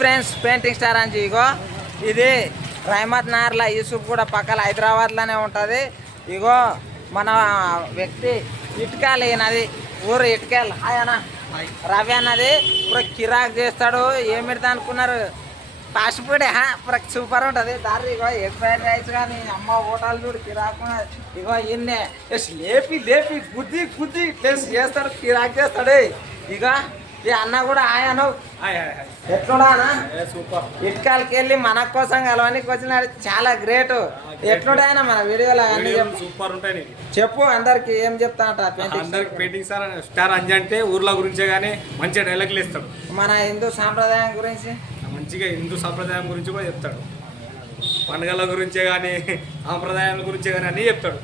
Friends painting star అని ఇగో ఇది రహమత్ నగర్లో యూసుఫ్ కూడా పక్కన హైదరాబాద్లోనే ఉంటుంది. ఇగో మన వ్యక్తి ఇటుకాలు ఈయనది ఊరు ఇటుకాలు అన్న. రవి అన్నది ఇప్పుడు కిరాక్ చేస్తాడు ఏమి పెడతా అనుకున్నారు? ఫాస్ట్ ఫుడ్ ఇప్పుడు సూపర్ ఉంటుంది. దారి ఇగో ఎగ్ ఫ్రైడ్ రైస్ కానీ అమ్మ హోటల్ చూడు కిరాక్. ఇగో ఇన్నే. ఎస్ లేపి లేపి గుద్ది గుద్ది ప్లస్ చేస్తాడు కిరాక్ చేస్తాడు. ఇక ఈ అన్న కూడా ఆయను ఎట్లున్నా అన్న సూపర్. ఇటుకాలకి వెళ్ళి మన కోసం కలవనికి వచ్చినాడు చాలా గ్రేట్. ఎట్లుంటాయన మన వీడియోలో అన్ని. సూపర్ ఉంటాయి చెప్పు అందరికి ఏం పెయింటింగ్ అందరికి పెయింటింగ్ స్టార్ స్టార్ అంజి అంటే ఊర్ల గురించే కానీ మంచిగా డైలాగులు ఇస్తాడు. మన హిందూ సాంప్రదాయం గురించి? మంచిగా హిందూ సాంప్రదాయం గురించి కూడా చెప్తాడు. పండుగల గురించే కానీ సాంప్రదాయాల గురించే కానీ అన్నీ చెప్తాడు.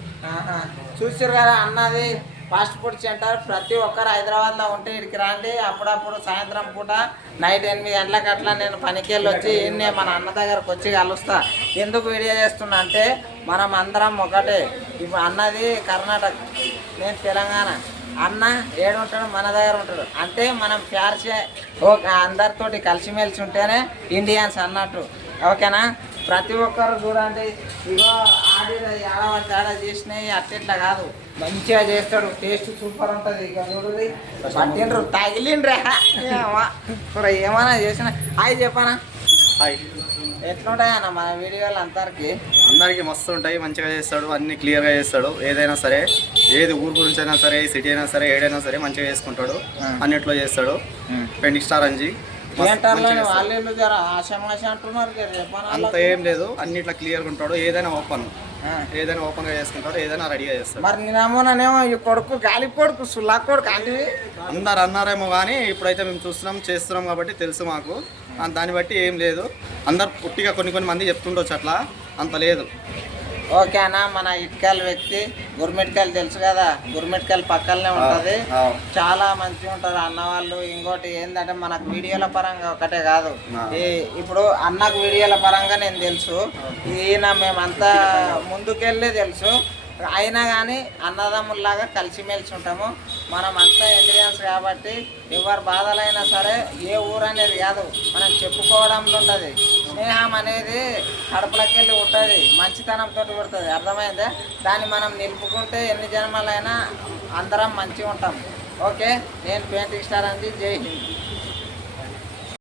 చూసారు కదా అన్నది. ఫాస్ట్ ఫుడ్ సెంటర్ ప్రతి ఒక్కరు హైదరాబాద్లో ఉంటే ఇక్కడికి రండి. అప్పుడప్పుడు సాయంత్రం పూట నైట్ ఎనిమిది గంటలకు అట్లా నేను పనికెళ్ళి వచ్చి ఈయన్నే మన అన్న దగ్గరకు వచ్చి కలుస్తా. ఎందుకు వీడియో చేస్తున్నా అంటే మనం అందరం ఒకటే. ఇప్పుడు అన్నది కర్ణాటక నేను తెలంగాణ. అన్న ఏడు ఉంటాడు మన దగ్గర ఉంటాడు. అంటే మనం ప్యార్చే ఒక అందరితోటి కలిసిమెలిసి ఉంటేనే ఇండియన్స్ అన్నట్టు. ఓకేనా? ప్రతి ఒక్కరు చూడండి. ఇగో ఆడి ఏడవంటి ఆడ చేసినాయి అట్లా కాదు. మంచిగా చేస్తాడు టేస్ట్ సూపర్ ఉంటుంది. ఇక పట్టిండ్రు తగిలిండ్రా. ఏమైనా చేసిన. హాయ్ చెప్పనా? హాయ్. ఎట్లుంటాయన్న మన వీడియోలు అందరికి? అందరికీ మస్తు ఉంటాయి మంచిగా చేస్తాడు అన్ని క్లియర్గా చేస్తాడు. ఏదైనా సరే ఏది ఊరు గురించి అయినా సరే సిటీ అయినా సరే ఏడైనా సరే మంచిగా చేసుకుంటాడు. అన్నిట్లో చేస్తాడు. Painting star Anji. అంత ఏం లేదు అన్నిట్లో క్లియర్గా ఉంటాడు. ఏదైనా ఓపెన్. ఏదైనా ఓపెన్గా చేసుకుంటాడు ఏదైనా రెడీగా చేస్తాడు మరి నేనేమోనేమో ఈ కొడుకు గాలి కొడుకు సుల్లా కొడుకు అంటే అందరు అన్నారేమో కానీ ఇప్పుడైతే మేము చూస్తున్నాం చేస్తున్నాం కాబట్టి తెలుసు మాకు. దాన్ని బట్టి ఏం లేదు. అందరు పుట్టిగా కొన్ని కొన్ని మంది చెప్తుండొచ్చు అట్లా. అంత లేదు. ఓకేనా? మన ఇటుకల వ్యక్తి గుర్మిట్కాయలు తెలుసు కదా? గుర్మిట్కాయలు పక్కనే ఉంటది. చాలా మంచిగా ఉంటారు అన్న వాళ్ళు. ఇంకోటి ఏంటంటే మనకు వీడియోల పరంగా ఒకటే కాదు. ఈ ఇప్పుడు అన్నకు వీడియోల పరంగా నేను తెలుసు. ఈయన మేమంతా ముందుకెళ్ళి తెలుసు. అయినా కానీ అన్నదమ్ముల్లాగా కలిసిమెలిసి ఉంటాము. మనం అంతా ఇండియన్స్ కాబట్టి ఎవరి బాధలైనా సరే ఏ ఊరు అనేది కాదు. మనం చెప్పుకోవడంలో ఉంటుంది. స్నేహం అనేది కడపలకెళ్ళి వెళ్ళి ఉంటుంది మంచితనంతో పుడుతుంది. అర్థమైందా? దాన్ని మనం నిలుపుకుంటే ఎన్ని జన్మలైనా అందరం మంచిగా ఉంటాం ఓకే? నేను పెయింటింగ్ స్టార్ అంది. జై హింద్.